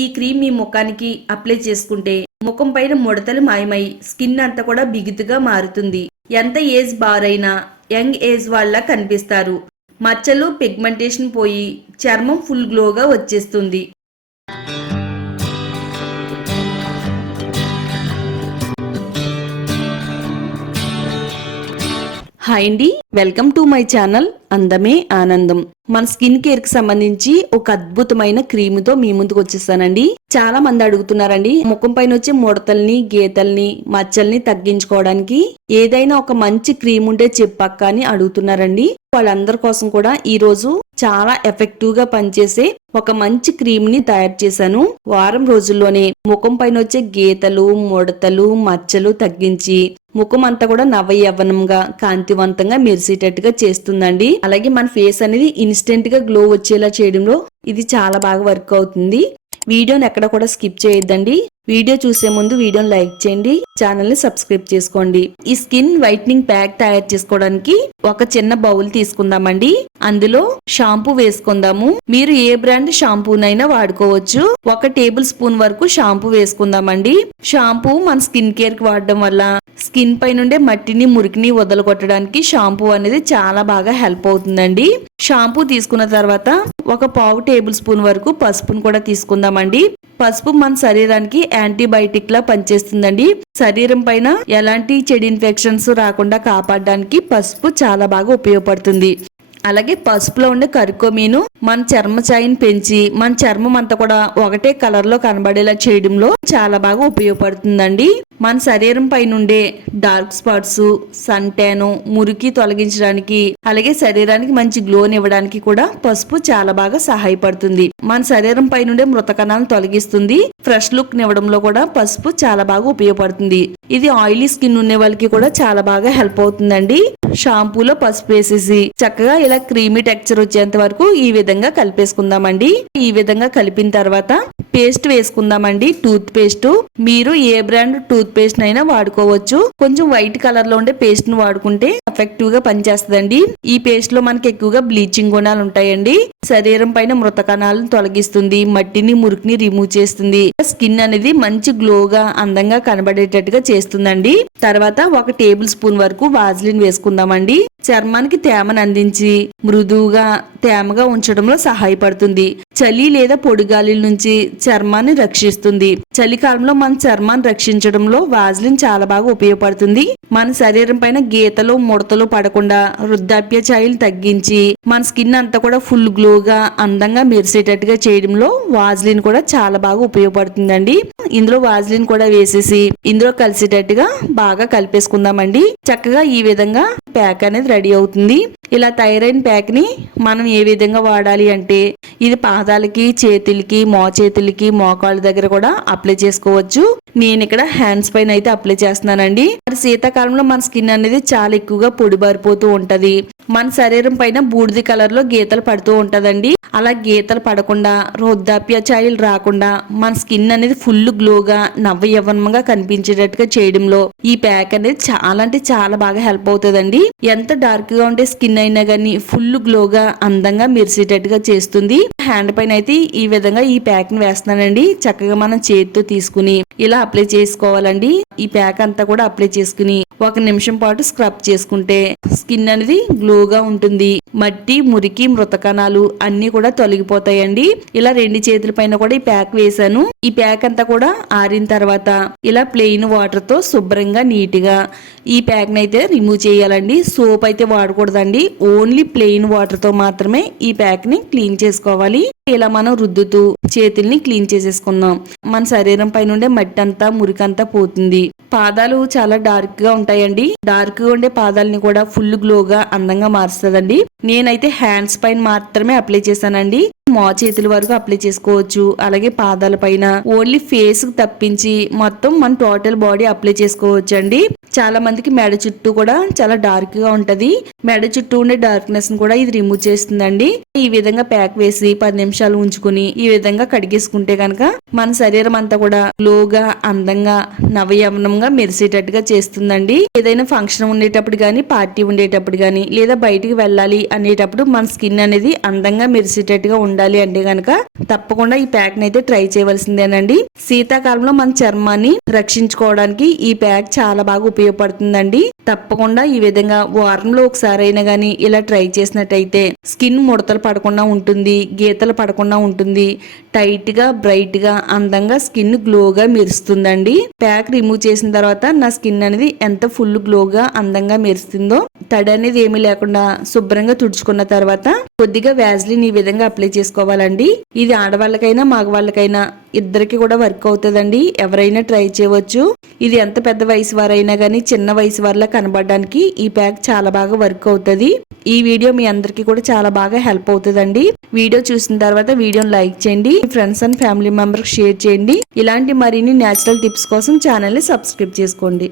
ఈ క్రీమ్ మీ ముఖానికి అప్లై చేసుకుంటే ముఖం పైన ముడతలు మాయమై స్కిన్ అంతా కూడా బిగుతుగా మారుతుంది. ఎంత ఏజ్ బార్ అయినా యంగ్ ఏజ్ వాళ్ళ కనిపిస్తారు. మచ్చలు పిగ్మెంటేషన్ పోయి చర్మం ఫుల్ గ్లోగా వచ్చేస్తుంది. హాయ్ అండి, వెల్కమ్ టు మై ఛానల్ అందమే ఆనందం. మన స్కిన్ కేర్ కి సంబంధించి ఒక అద్భుతమైన క్రీమ్ తో మీ ముందుకు వచ్చేసానండి. చాలా మంది అడుగుతున్నారండి, ముఖం పైన వచ్చే ముడతల్ని, గీతల్ని, మచ్చల్ని తగ్గించుకోవడానికి ఏదైనా ఒక మంచి క్రీమ్ ఉంటే చెప్పక్క అని అడుగుతున్నారండి. వాళ్ళందరి కోసం కూడా ఈ రోజు చాలా ఎఫెక్టివ్ గా పనిచేసే ఒక మంచి క్రీమ్ ని తయారు చేశాను. వారం రోజుల్లోనే ముఖం పైన వచ్చే గీతలు, ముడతలు, మచ్చలు తగ్గించి ముఖం అంతా కూడా నవయవ్వనంగా కాంతివంతంగా మెరిసేటట్టుగా చేస్తుందండి. అలాగే మన ఫేస్ అనేది ఇన్స్టెంట్ గా గ్లో వచ్చేలా చేయడంలో ఇది చాలా బాగా వర్క్ అవుతుంది. వీడియోని ఎక్కడ కూడా స్కిప్ చేయొద్దండి. వీడియో చూసే ముందు వీడియోని లైక్ చేయండి, ఛానల్ ని సబ్స్క్రైబ్ చేసుకోండి. ఈ స్కిన్ వైట్నింగ్ ప్యాక్ తయారు చేసుకోవడానికి ఒక చిన్న బౌల్ తీసుకుందామండి. అందులో షాంపూ వేసుకుందాము. మీరు ఏ బ్రాండ్ షాంపూనైనా వాడుకోవచ్చు. 1 టేబుల్ స్పూన్ వరకు షాంపూ వేసుకుందామండి. షాంపూ మన స్కిన్ కేర్ కి వాడడం వల్ల స్కిన్ పై నుండే మట్టిని, మురికిని వదలగొట్టడానికి షాంపూ అనేది చాలా బాగా హెల్ప్ అవుతుందండి. షాంపూ తీసుకున్న తర్వాత 1/4 టేబుల్ స్పూన్ వరకు పసుపును కూడా తీసుకుందామండి. పసుపు మన శరీరానికి యాంటీబయాటిక్ లా పనిచేస్తుందండి. శరీరం పైన ఎలాంటి చెడు ఇన్ఫెక్షన్స్ రాకుండా కాపాడడానికి పసుపు చాలా బాగా ఉపయోగపడుతుంది. అలాగే పసుపులో ఉండే కర్కోమీను మన చర్మ ఛాయని పెంచి మన చర్మం అంతా కూడా ఒకటే కలర్ లో కనబడేలా చేయడంలో చాలా బాగా ఉపయోగపడుతుందండి. మన శరీరం పై నుండే డార్క్ స్పాట్స్, సన్ ట్యాన్, మురికి తొలగించడానికి, అలాగే శరీరానికి మంచి గ్లోని ఇవ్వడానికి కూడా పసుపు చాలా బాగా సహాయపడుతుంది. మన శరీరం పై నుండే మృత కణాలను తొలగిస్తుంది. ఫ్రెష్ లుక్ నివ్వడంలో కూడా పసుపు చాలా బాగా ఉపయోగపడుతుంది. ఇది ఆయిలీ స్కిన్ ఉండే వాళ్ళకి కూడా చాలా బాగా హెల్ప్ అవుతుందండి. షాంపూలో పసుపు వేసేసి చక్కగా ఇలా క్రీమీ టెక్స్చర్ వచ్చేంత వరకు ఈ విధంగా కలిపేసుకుందామండి. ఈ విధంగా కలిపిన తర్వాత పేస్ట్ వేసుకుందామండి. టూత్ పేస్ట్ మీరు ఏ బ్రాండ్ టూత్ పేస్ట్ అయినా వాడుకోవచ్చు. కొంచెం వైట్ కలర్ లో ఉండే పేస్ట్ ను వాడుకుంటే ఎఫెక్టివ్ గా పనిచేస్తుందండి. ఈ పేస్ట్ లో మనకి ఎక్కువగా బ్లీచింగ్ గుణాలు ఉంటాయండి. శరీరం పైన మృత కణాలను తొలగిస్తుంది, మట్టిని, మురికిని రిమూవ్ చేస్తుంది. స్కిన్ అనేది మంచి గ్లోగా, అందంగా కనబడేటట్టుగా చేస్తుందండి. తర్వాత 1 టేబుల్ స్పూన్ వరకు వాజ్లిన్ వేసుకుందామండి. చర్మానికి తేమను అందించి మృదువుగా, తేమగా ఉంచడంలో సహాయపడుతుంది. చలి లేదా పొడిగాలి నుంచి చర్మాన్ని రక్షిస్తుంది. చలికాలంలో మన చర్మాన్ని రక్షించడంలో వాజ్లిన్ చాలా బాగా ఉపయోగపడుతుంది. మన శరీరం పైన గీతలు, ముడతలు పడకుండా వృద్ధాప్య ఛాయలు తగ్గించి మన స్కిన్ అంతా కూడా ఫుల్ గ్లోగా, అందంగా మెరిసేటట్టుగా చేయడంలో వాజ్లిన్ కూడా చాలా బాగా ఉపయోగపడుతుందండి. ఇందులో వాజ్లిన్ కూడా వేసేసి ఇందులో కలిసేటట్టుగా బాగా కలిపేసుకుందామండి. చక్కగా ఈ విధంగా ప్యాక్ అనేది రెడీ అవుతుంది. ఇలా తయారైన ప్యాక్ ని మనం ఏ విధంగా వాడాలి అంటే ఇది పాదాలకి, చేతులకి, మోచేతులకి, మోకాళ్ళ దగ్గర కూడా అప్లై చేసుకోవచ్చు. నేను ఇక్కడ హ్యాండ్స్ పైన అయితే అప్లై చేస్తున్నానండి. మరి శీతాకాలంలో మన స్కిన్ అనేది చాలా ఎక్కువగా పొడిబారిపోతూ ఉంటది. మన శరీరం పైన బూడిద కలర్ లో గీతలు పడుతూ ఉంటదండి. అలా గీతలు పడకుండా, వృద్ధాప్య ఛాయలు రాకుండా మన స్కిన్ అనేది ఫుల్ గ్లోగా, నవయవ్వనంగా కనిపించేటట్టుగా చేయడంలో ఈ ప్యాక్ అనేది చాలా అంటే చాలా బాగా హెల్ప్ అవుతుందండి. ఎంత డార్క్ గా ఉండే స్కిన్ అయినా గానీ ఫుల్ గ్లోగా, అందంగా మెరిసేటట్టుగా చేస్తుంది. హ్యాండ్ పైన అయితే ఈ విధంగా ఈ ప్యాక్ ని వేస్తున్నానండి. చక్కగా మనం చేతితో తీసుకుని ఇలా అప్లై చేసుకోవాలండి. ఈ ప్యాక్ అంతా కూడా అప్లై చేసుకుని 1 నిమిషం పాటు స్క్రబ్ చేసుకుంటే స్కిన్ అనేది గ్లోగా ఉంటుంది. మట్టి, మురికి, మృత కణాలు అన్ని కూడా తొలగిపోతాయండి. ఇలా 2 చేతుల పైన కూడా ఈ ప్యాక్ వేసాను. ఈ ప్యాక్ అంతా కూడా ఆరిన తర్వాత ఇలా ప్లెయిన్ వాటర్ తో శుభ్రంగా, నీట్ గా ఈ ప్యాక్ ని అయితే రిమూవ్ చేయాలండి. సోప్ అయితే వాడకూడదండి. ఓన్లీ ప్లెయిన్ వాటర్ తో మాత్రమే ఈ ప్యాక్ ని క్లీన్ చేసుకోవాలి. ఇలా మనం రుద్దుతూ చేతుల్ని క్లీన్ చేసేసుకుందాం. మన శరీరం పై నుండే మట్టి అంతా, మురికంతా పోతుంది. పాదాలు చాలా డార్క్ గా ఉంటాయండి. డార్క్ గా ఉండే పాదాలని కూడా ఫుల్ గ్లోగా, అందంగా మారుస్తుందండి. నేనైతే హ్యాండ్స్ పైన మాత్రమే అప్లై చేశానండి. మోచేతుల వరకు అప్లై చేసుకోవచ్చు. అలాగే పాదాల పైన ఓన్లీ ఫేస్ కు తప్పించి మొత్తం మన టోటల్ బాడీ అప్లై చేసుకోవచ్చు అండి. చాలా మందికి మెడ చుట్టూ కూడా చాలా డార్క్ గా ఉంటది. మెడ చుట్టూ ఉండే డార్క్నెస్ ని కూడా ఇది రిమూవ్ చేస్తుందండి. ఈ విధంగా ప్యాక్ వేసి 10 నిమిషాలు ఉంచుకుని ఈ విధంగా కడిగేసుకుంటే కనుక మన శరీరం అంతా కూడా గ్లోగా, అందంగా, నవయవ్వనంగా మెరిసేటట్టుగా చేస్తుందండి. ఏదైనా ఫంక్షన్ ఉండేటప్పుడు గానీ, పార్టీ ఉండేటప్పుడు గానీ, లేదా బయటికి వెళ్ళాలి అనేటప్పుడు మన స్కిన్ అనేది అందంగా మెరిసేటట్టుగా ఉండాలి ఉండాలి అంటే గనక తప్పకుండా ఈ ప్యాక్ అయితే ట్రై చేయవలసిందేనండి. శీతాకాలంలో మన చర్మాన్ని రక్షించుకోవడానికి ఈ ప్యాక్ చాలా బాగా ఉపయోగపడుతుందండి. తప్పకుండా ఈ విధంగా వారంలో ఒకసారి అయినా గానీ ఇలా ట్రై చేసినట్టయితే స్కిన్ ముడతలు పడకుండా ఉంటుంది, గీతలు పడకుండా ఉంటుంది, టైట్ గా బ్రైట్ గా అందంగా స్కిన్ గ్లోగా మెరుస్తుందండి. ప్యాక్ రిమూవ్ చేసిన తర్వాత నా స్కిన్ అనేది ఎంత ఫుల్ గ్లోగా అందంగా మెరుస్తుందో, తడి అనేది ఏమీ లేకుండా శుభ్రంగా తుడుచుకున్న తర్వాత కొద్దిగా వ్యాజ్లిన్ ఈ విధంగా అప్లై చేసుకోవాలండి. ఇది ఆడవాళ్ళకైనా మగవాళ్ళకైనా ఇద్దరికి కూడా వర్క్ అవుతుందండి. ఎవరైనా ట్రై చేయవచ్చు. ఇది ఎంత పెద్ద వయసు వారైనా గానీ చిన్న వయసు వారిలా కనబడడానికి ఈ ప్యాక్ చాలా బాగా వర్క్ అవుతుంది. ఈ వీడియో మీ అందరికీ కూడా చాలా బాగా హెల్ప్ అవుతుందండి. వీడియో చూసిన తర్వాత వీడియోని లైక్ చేయండి, friends and family members share చేయండి. ఇలాంటి మరిన్ని నేచురల్ టిప్స్ కోసం ఛానల్ ని సబ్స్క్రైబ్ చేసుకోండి.